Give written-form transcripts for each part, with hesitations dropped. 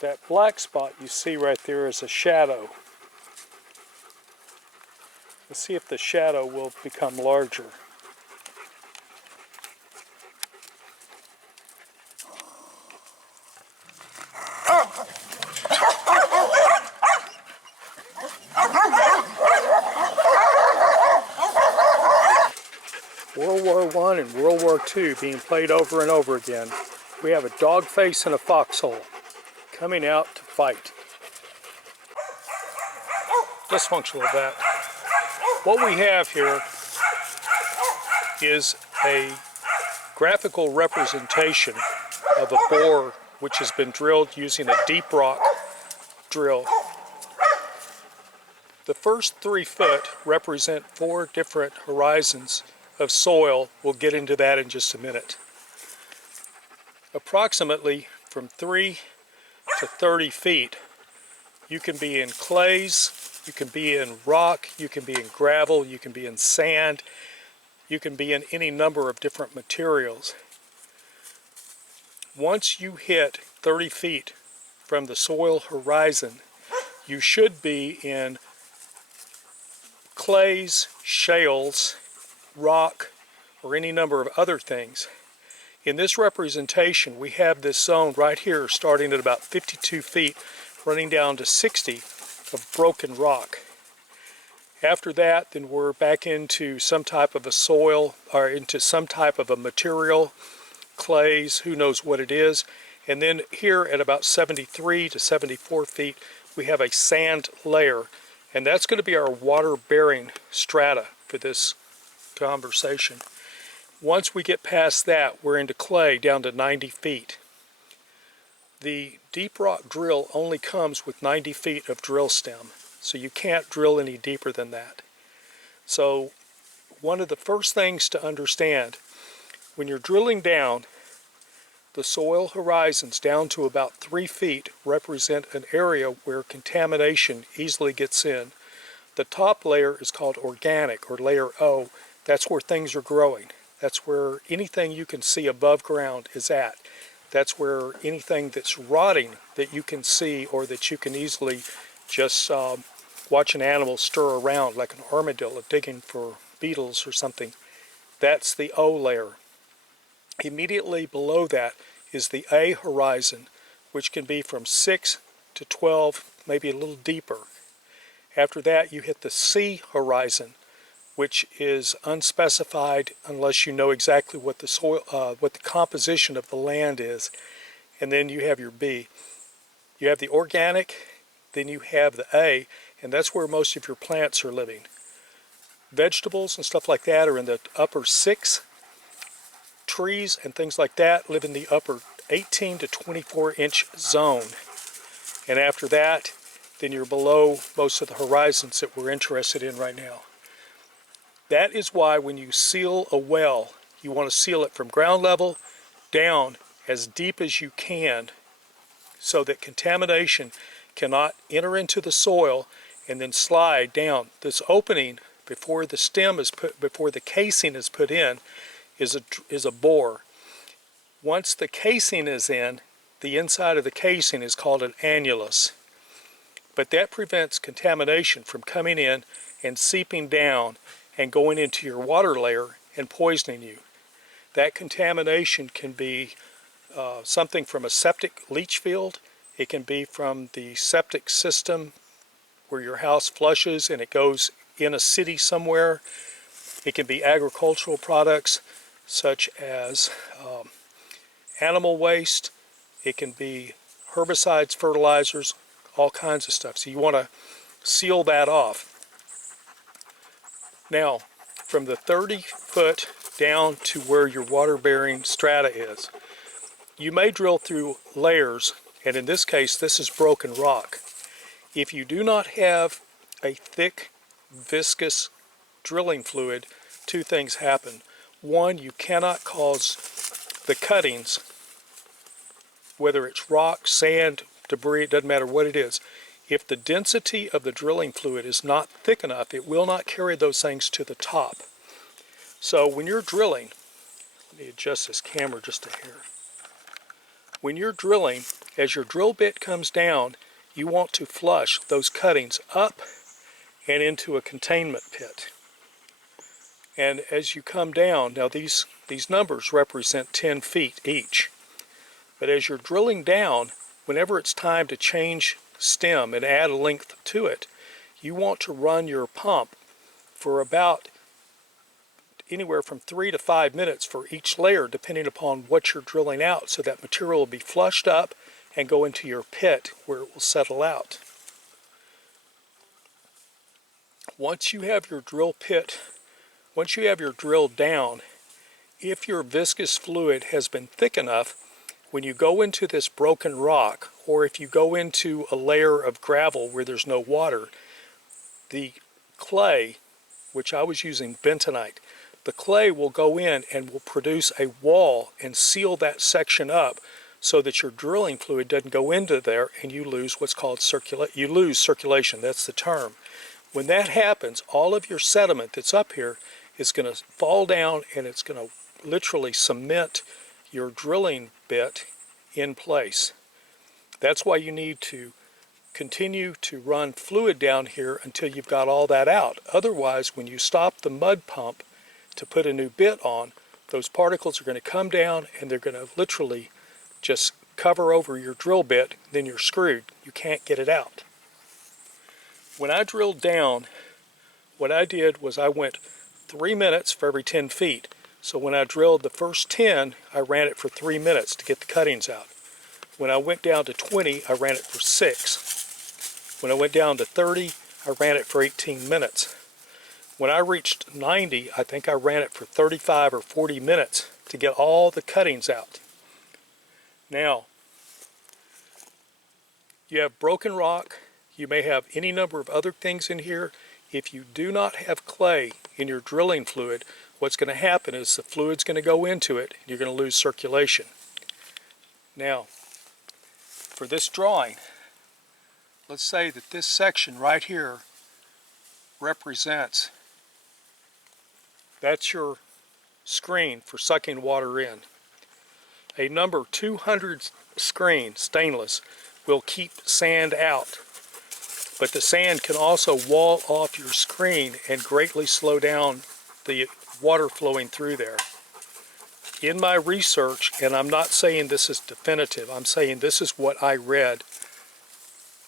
That black spot you see right there is a shadow. Let's see if the shadow will become larger. World War I and World War II being played over and over again. We have a dog face and a foxhole coming out to fight. Dysfunctional of that. What we have here is a graphical representation of a bore which has been drilled using a deep rock drill. The first 3 foot represent 4 different horizons of soil. We'll get into that in just a minute. Approximately from 3 to 30 feet, you can be in clays, you can be in rock, you can be in gravel, you can be in sand, you can be in any number of different materials. Once you hit 30 feet from the soil horizon, you should be in clays, shales, rock, or any number of other things. In this representation, we have this zone right here starting at about 52 feet, running down to 60 of broken rock. After that, then we're back into some type of a soil, or into some type of a material, clays, who knows what it is. And then here at about 73 to 74 feet, we have a sand layer. And that's going to be our water-bearing strata for this conversation. Once we get past that, we're into clay down to 90 feet. The deep rock drill only comes with 90 feet of drill stem, so you can't drill any deeper than that. So one of the first things to understand, when you're drilling down, the soil horizons down to about 3 feet represent an area where contamination easily gets in. The top layer is called organic, or layer O. That's where things are growing. That's where anything you can see above ground is at. That's where anything that's rotting that you can see, or that you can easily just watch an animal stir around like an armadillo digging for beetles or something. That's the O layer. Immediately below that is the A horizon, which can be from 6 to 12, maybe a little deeper. After that, you hit the C horizon, which is unspecified unless you know exactly what the soil, what the composition of the land is. And then you have your B. You have the organic, then you have the A, and that's where most of your plants are living. Vegetables and stuff like that are in the upper 6. Trees and things like that live in the upper 18 to 24 inch zone. And after that, then you're below most of the horizons that we're interested in right now. That is why when you seal a well, you want to seal it from ground level down as deep as you can, so that contamination cannot enter into the soil and then slide down. This opening before the stem is put, before the casing is put in, is a bore. Once the casing is in, the inside of the casing is called an annulus. But that prevents contamination from coming in and seeping down and going into your water layer and poisoning you. That contamination can be something from a septic leach field. It can be from the septic system where your house flushes and it goes in a city somewhere. It can be agricultural products such as animal waste. It can be herbicides, fertilizers, all kinds of stuff. So you want to seal that off. Now, from the 30 foot down to where your water-bearing strata is, you may drill through layers, and in this case, this is broken rock. If you do not have a thick, viscous drilling fluid, 2 things happen. One, you cannot cause the cuttings, whether it's rock, sand, debris, it doesn't matter what it is. If the density of the drilling fluid is not thick enough, it will not carry those things to the top. So when you're drilling, let me adjust this camera just a hair. When you're drilling, as your drill bit comes down, you want to flush those cuttings up and into a containment pit. And as you come down, now these numbers represent 10 feet each. But as you're drilling down, whenever it's time to change stem and add a length to it, you want to run your pump for about anywhere from 3 to 5 minutes for each layer, depending upon what you're drilling out, so that material will be flushed up and go into your pit where it will settle out. Once you have your drill down, if your viscous fluid has been thick enough, when you go into this broken rock, or if you go into a layer of gravel where there's no water, the clay, which I was using bentonite, the clay will go in and will produce a wall and seal that section up so that your drilling fluid doesn't go into there and you lose what's called circulation. That's the term. When that happens, all of your sediment that's up here is going to fall down and it's going to literally cement your drilling bit in place. That's why you need to continue to run fluid down here until you've got all that out. Otherwise, when you stop the mud pump to put a new bit on, those particles are going to come down and they're going to literally just cover over your drill bit, then you're screwed. You can't get it out. When I drilled down, what I did was I went 3 minutes for every 10 feet. So when I drilled the first 10, I ran it for 3 minutes to get the cuttings out. When I went down to 20, I ran it for 6. When I went down to 30, I ran it for 18 minutes. When I reached 90, I think I ran it for 35 or 40 minutes to get all the cuttings out. Now, you have broken rock. You may have any number of other things in here. If you do not have clay in your drilling fluid, what's going to happen is the fluid's going to go into it and you're going to lose circulation. Now, for this drawing, let's say that this section right here represents, that's your screen for sucking water in. A number 200 screen, stainless, will keep sand out. But the sand can also wall off your screen and greatly slow down the water flowing through there. In my research, and I'm not saying this is definitive, I'm saying this is what I read,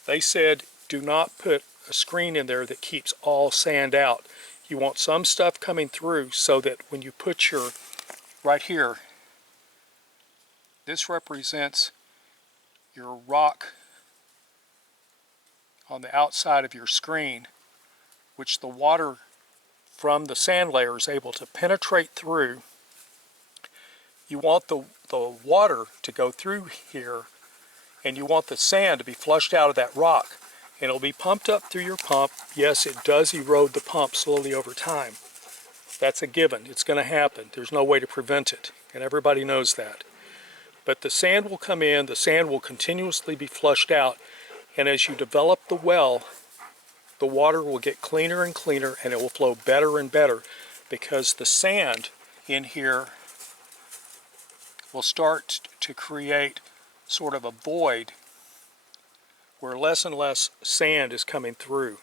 they said do not put a screen in there that keeps all sand out. You want some stuff coming through so that when you put your, right here, this represents your rock on the outside of your screen, which the water from the sand layer is able to penetrate through. You want the water to go through here, and you want the sand to be flushed out of that rock. And it'll be pumped up through your pump. Yes, it does erode the pump slowly over time. That's a given. It's going to happen. There's no way to prevent it, and everybody knows that. But the sand will come in, the sand will continuously be flushed out, and as you develop the well, the water will get cleaner and cleaner, and it will flow better and better, because the sand in here will start to create sort of a void where less and less sand is coming through.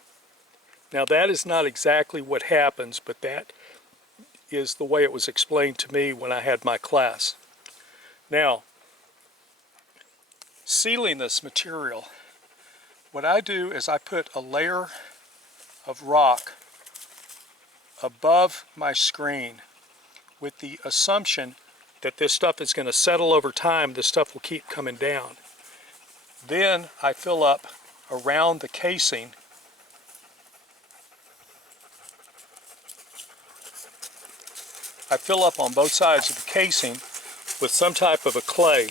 Now that is not exactly what happens, but that is the way it was explained to me when I had my class. Now, sealing this material, what I do is I put a layer of rock above my screen with the assumption that this stuff is going to settle over time. This stuff will keep coming down. Then I fill up around the casing on both sides of the casing with some type of a clay.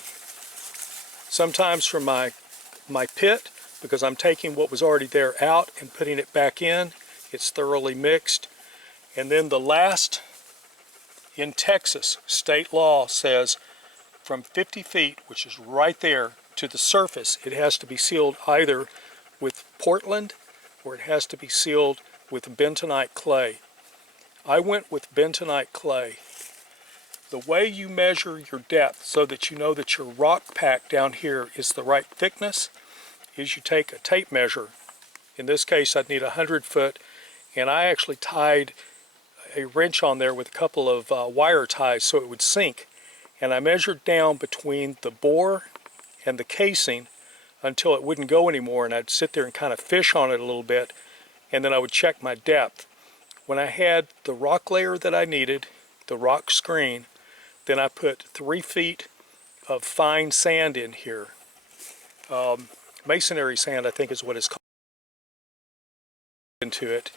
Sometimes from my pit, because I'm taking what was already there out and putting it back in. It's thoroughly mixed. And then the last, in Texas, state law says from 50 feet, which is right there, to the surface, it has to be sealed either with Portland or it has to be sealed with bentonite clay. I went with bentonite clay. The way you measure your depth so that you know that your rock pack down here is the right thickness is you take a tape measure. In this case, I'd need 100 foot, and I actually tied a wrench on there with a couple of wire ties so it would sink. And I measured down between the bore and the casing until it wouldn't go anymore, and I'd sit there and kind of fish on it a little bit, and then I would check my depth. When I had the rock layer that I needed, the rock screen, then I put 3 feet of fine sand in here. Masonry sand, I think is what it's called, into it.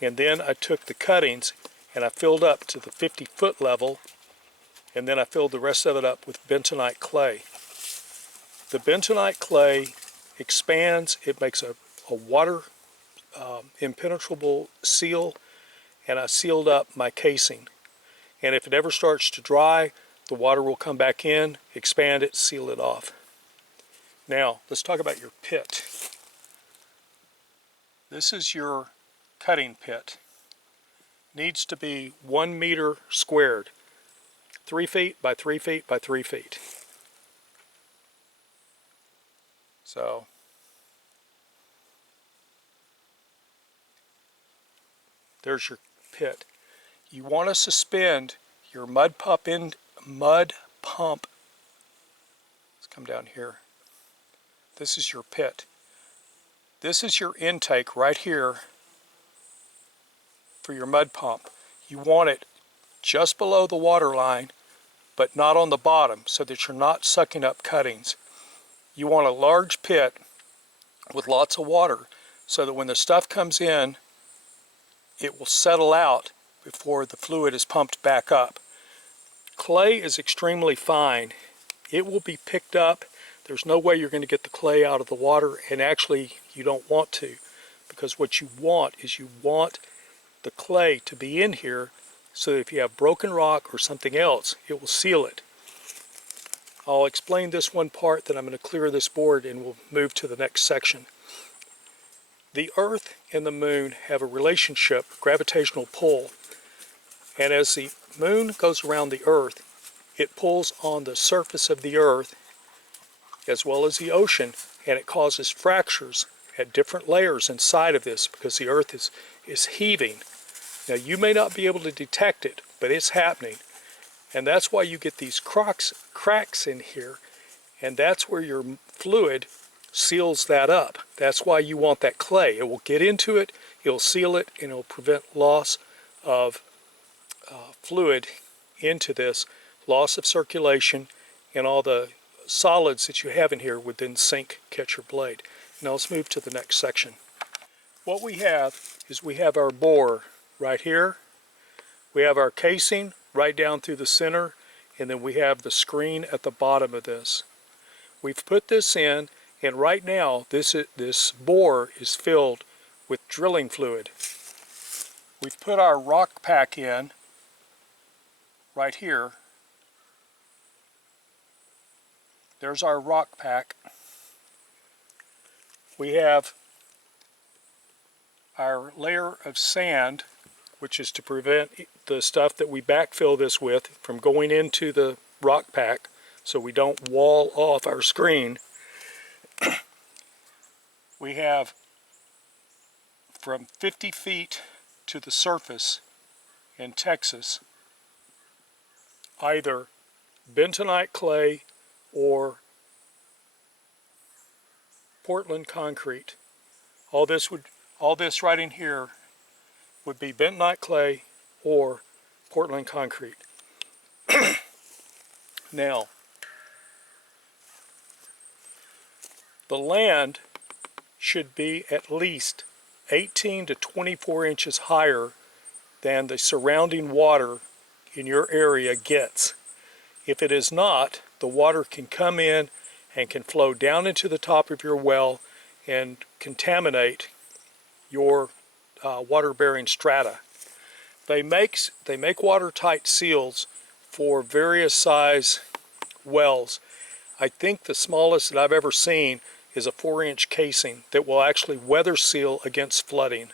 And then I took the cuttings and I filled up to the 50-foot level, and then I filled the rest of it up with bentonite clay. The bentonite clay expands, it makes a water impenetrable seal, and I sealed up my casing. And if it ever starts to dry, the water will come back in, expand it, seal it off. Now, let's talk about your pit. This is your cutting pit. Needs to be 1 meter squared. 3 feet by 3 feet by 3 feet. So, there's your pit. You want to suspend your mud pump. Let's come down here. This is your pit. This is your intake right here for your mud pump. You want it just below the water line, but not on the bottom, so that you're not sucking up cuttings. You want a large pit with lots of water, so that when the stuff comes in, it will settle out before the fluid is pumped back up. Clay is extremely fine. It will be picked up. There's no way you're going to get the clay out of the water, and actually you don't want to, because what you want is you want the clay to be in here so that if you have broken rock or something else, it will seal it. I'll explain this one part, then I'm going to clear this board and we'll move to the next section. The Earth and the Moon have a relationship, gravitational pull, and as the Moon goes around the Earth, it pulls on the surface of the Earth as well as the ocean, and it causes fractures at different layers inside of this because the Earth is heaving. Now, you may not be able to detect it, but it's happening, and that's why you get these cracks in here, and that's where your fluid seals that up. That's why you want that clay. It will get into it, it'll seal it, and it'll prevent loss of fluid into this, loss of circulation, and all the solids that you have in here would then sink, catch your blade. Now let's move to the next section. What we have is we have our bore right here, we have our casing right down through the center, and then we have the screen at the bottom of this. We've put this in, and right now this bore is filled with drilling fluid. We've put our rock pack in right here. There's our rock pack. We have our layer of sand, which is to prevent the stuff that we backfill this with from going into the rock pack, so we don't wall off our screen. We have from 50 feet to the surface in Texas either bentonite clay or Portland concrete. All this right in here would be bentonite clay or Portland concrete. Now, the land should be at least 18 to 24 inches higher than the surrounding water in your area gets. If it is not, the water can come in and can flow down into the top of your well and contaminate your water-bearing strata. They make watertight seals for various size wells. I think the smallest that I've ever seen is a 4-inch casing that will actually weather seal against flooding.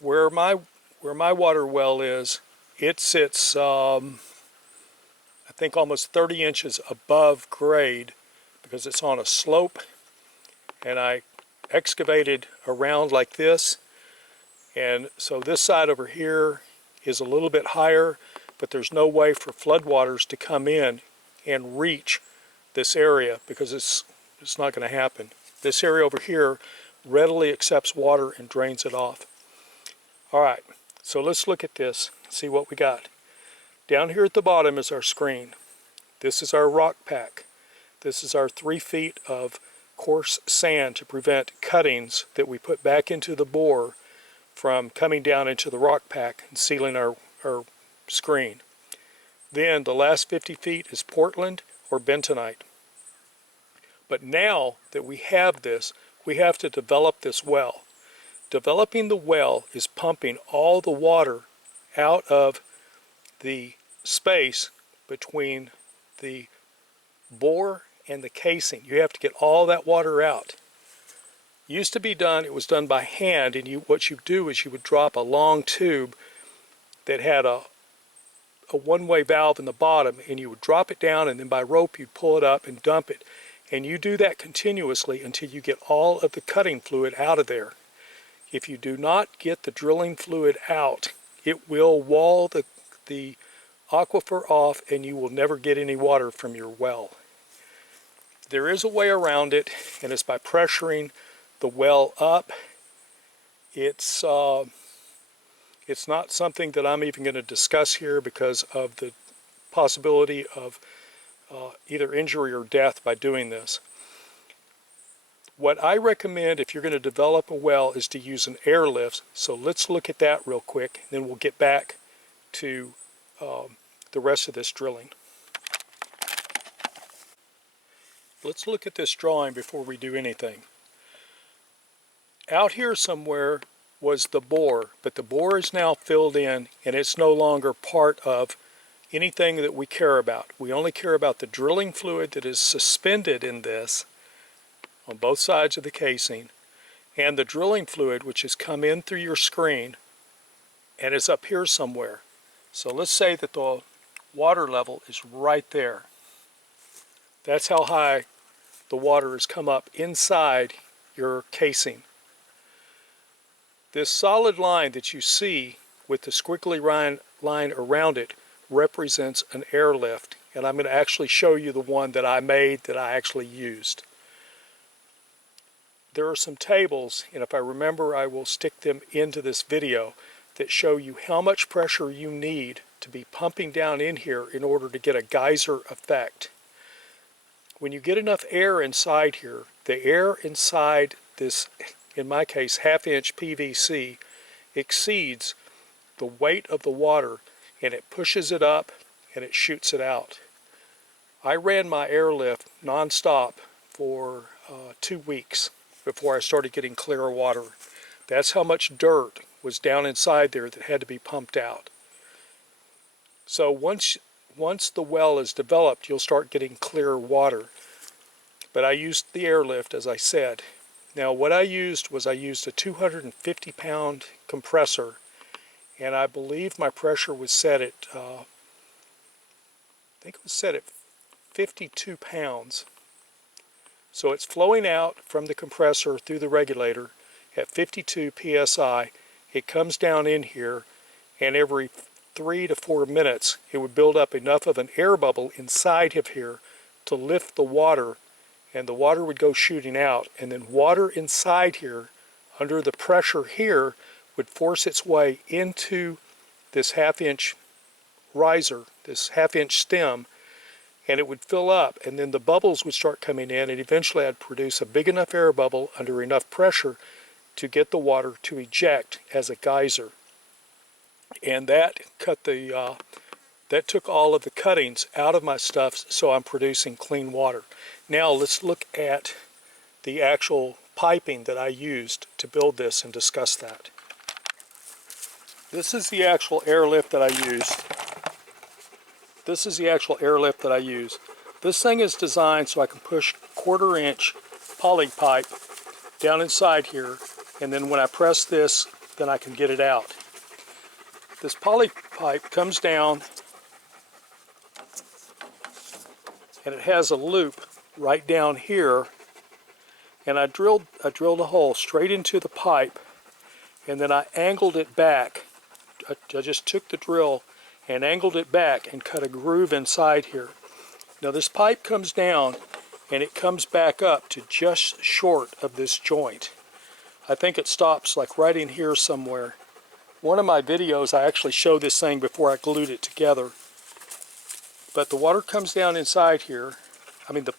Where my water well is, it sits think almost 30 inches above grade because it's on a slope, and I excavated around like this, and so this side over here is a little bit higher, but there's no way for floodwaters to come in and reach this area because it's not going to happen. This area over here readily accepts water and drains it off. All right, so let's look at this, see what we got. Down here at the bottom is our screen. This is our rock pack. This is our 3 feet of coarse sand to prevent cuttings that we put back into the bore from coming down into the rock pack and sealing our screen. Then the last 50 feet is Portland or bentonite. But now that we have this, we have to develop this well. Developing the well is pumping all the water out of the space between the bore and the casing. You have to get all that water out. Used to be done, it was done by hand, and what you do is you would drop a long tube that had a one-way valve in the bottom, and you would drop it down, and then by rope you'd pull it up and dump it. And you do that continuously until you get all of the cutting fluid out of there. If you do not get the drilling fluid out, it will wall the aquifer off, and you will never get any water from your well. There is a way around it, and it's by pressuring the well up. It's not something that I'm even going to discuss here because of the possibility of either injury or death by doing this. What I recommend if you're going to develop a well is to use an airlift. So let's look at that real quick, then we'll get back to the rest of this drilling. Let's look at this drawing before we do anything. Out here somewhere was the bore, but the bore is now filled in and it's no longer part of anything that we care about. We only care about the drilling fluid that is suspended in this on both sides of the casing, and the drilling fluid which has come in through your screen and is up here somewhere. So let's say that the water level is right there. That's how high the water has come up inside your casing. This solid line that you see with the squiggly line around it represents an airlift, and I'm going to actually show you the one that I made that I actually used. There are some tables, and if I remember I will stick them into this video, that show you how much pressure you need to be pumping down in here in order to get a geyser effect. When you get enough air inside here, the air inside this, in my case, 1/2 inch PVC, exceeds the weight of the water, and it pushes it up and it shoots it out. I ran my airlift non-stop for 2 weeks before I started getting clearer water. That's how much dirt was down inside there that had to be pumped out. So once the well is developed, you'll start getting clearer water. But I used the airlift, as I said. Now what I used was a 250-pound compressor, and I believe my pressure was set at, I think it was set at 52 pounds. So it's flowing out from the compressor through the regulator at 52 psi. It comes down in here, and every 3 to 4 minutes it would build up enough of an air bubble inside of here to lift the water, and the water would go shooting out, and then water inside here under the pressure here would force its way into this 1/2 inch riser, this 1/2 inch stem, and it would fill up, and then the bubbles would start coming in, and eventually I'd produce a big enough air bubble under enough pressure to get the water to eject as a geyser. And that took all of the cuttings out of my stuff, so I'm producing clean water. Now let's look at the actual piping that I used to build this and discuss that. This is the actual airlift that I used. This thing is designed so I can push 1/4 inch poly pipe down inside here, and then when I press this, then I can get it out. This poly pipe comes down and it has a loop right down here, and I drilled a hole straight into the pipe, and then I angled it back. I just took the drill and angled it back and cut a groove inside here. Now this pipe comes down and it comes back up to just short of this joint. I think it stops like right in here somewhere. One of my videos I actually showed this thing before I glued it together. But the water comes down inside here. I mean the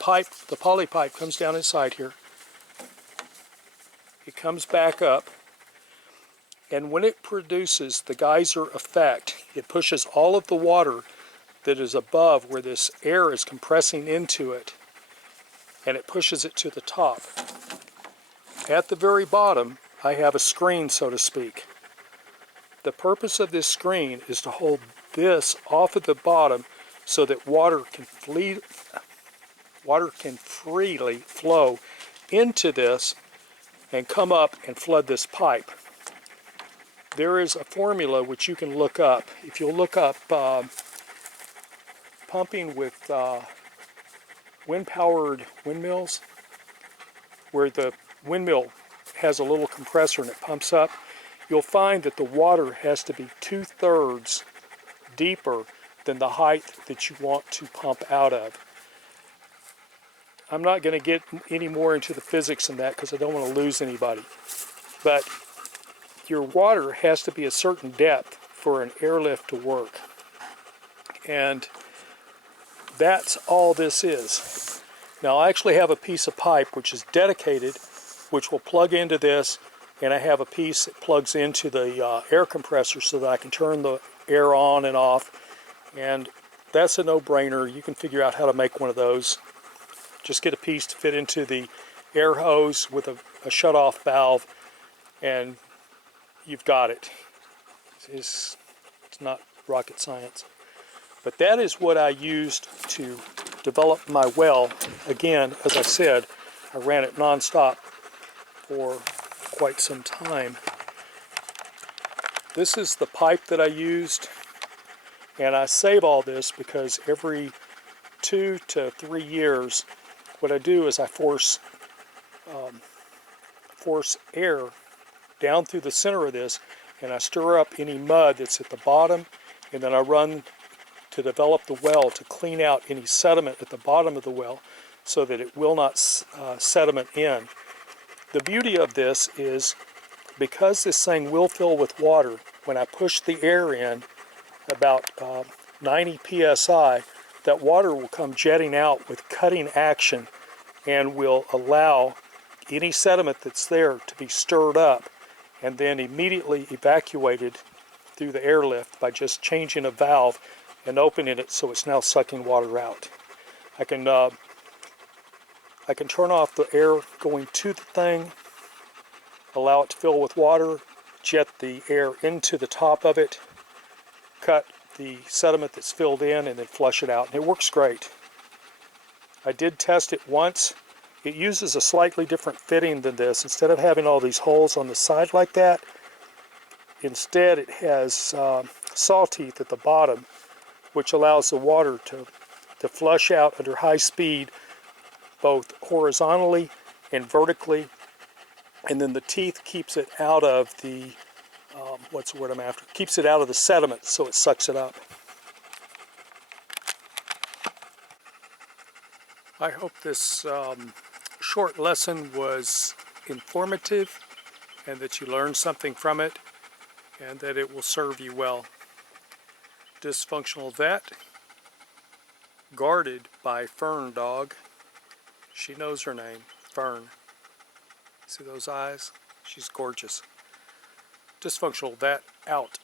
poly pipe comes down inside here. It comes back up, and when it produces the geyser effect, it pushes all of the water that is above where this air is compressing into it, and it pushes it to the top. At the very bottom, I have a screen, so to speak. The purpose of this screen is to hold this off of the bottom so that water can freely flow into this and come up and flood this pipe. There is a formula which you can look up. If you'll look up pumping with wind-powered windmills, where the windmill has a little compressor and it pumps up, you'll find that the water has to be 2/3 deeper than the height that you want to pump out of. I'm not going to get any more into the physics in that because I don't want to lose anybody. But your water has to be a certain depth for an airlift to work. And that's all this is. Now I actually have a piece of pipe which is dedicated, which will plug into this, and I have a piece that plugs into the air compressor so that I can turn the air on and off. And that's a no-brainer. You can figure out how to make one of those. Just get a piece to fit into the air hose with a shut-off valve, and you've got it. It's not rocket science. But that is what I used to develop my well. Again, as I said, I ran it non-stop for quite some time. This is the pipe that I used, and I save all this because every 2 to 3 years, what I do is I force air down through the center of this, and I stir up any mud that's at the bottom, and then I run to develop the well to clean out any sediment at the bottom of the well so that it will not sediment in. The beauty of this is because this thing will fill with water, when I push the air in about 90 psi, that water will come jetting out with cutting action and will allow any sediment that's there to be stirred up and then immediately evacuated through the airlift by just changing a valve and opening it so it's now sucking water out. I can turn off the air going to the thing, allow it to fill with water, jet the air into the top of it, cut the sediment that's filled in, and then flush it out. And it works great. I did test it once. It uses a slightly different fitting than this. Instead of having all these holes on the side like that, instead it has saw teeth at the bottom, which allows the water to flush out under high speed, both horizontally and vertically, and then the teeth keeps it out of the, what's the word I'm after? Keeps it out of the sediment so it sucks it up. I hope this short lesson was informative and that you learned something from it and that it will serve you well. Dysfunctional vet, guarded by Fern Dog. She knows her name, Fern. See those eyes? She's gorgeous. Dysfunctional vet out.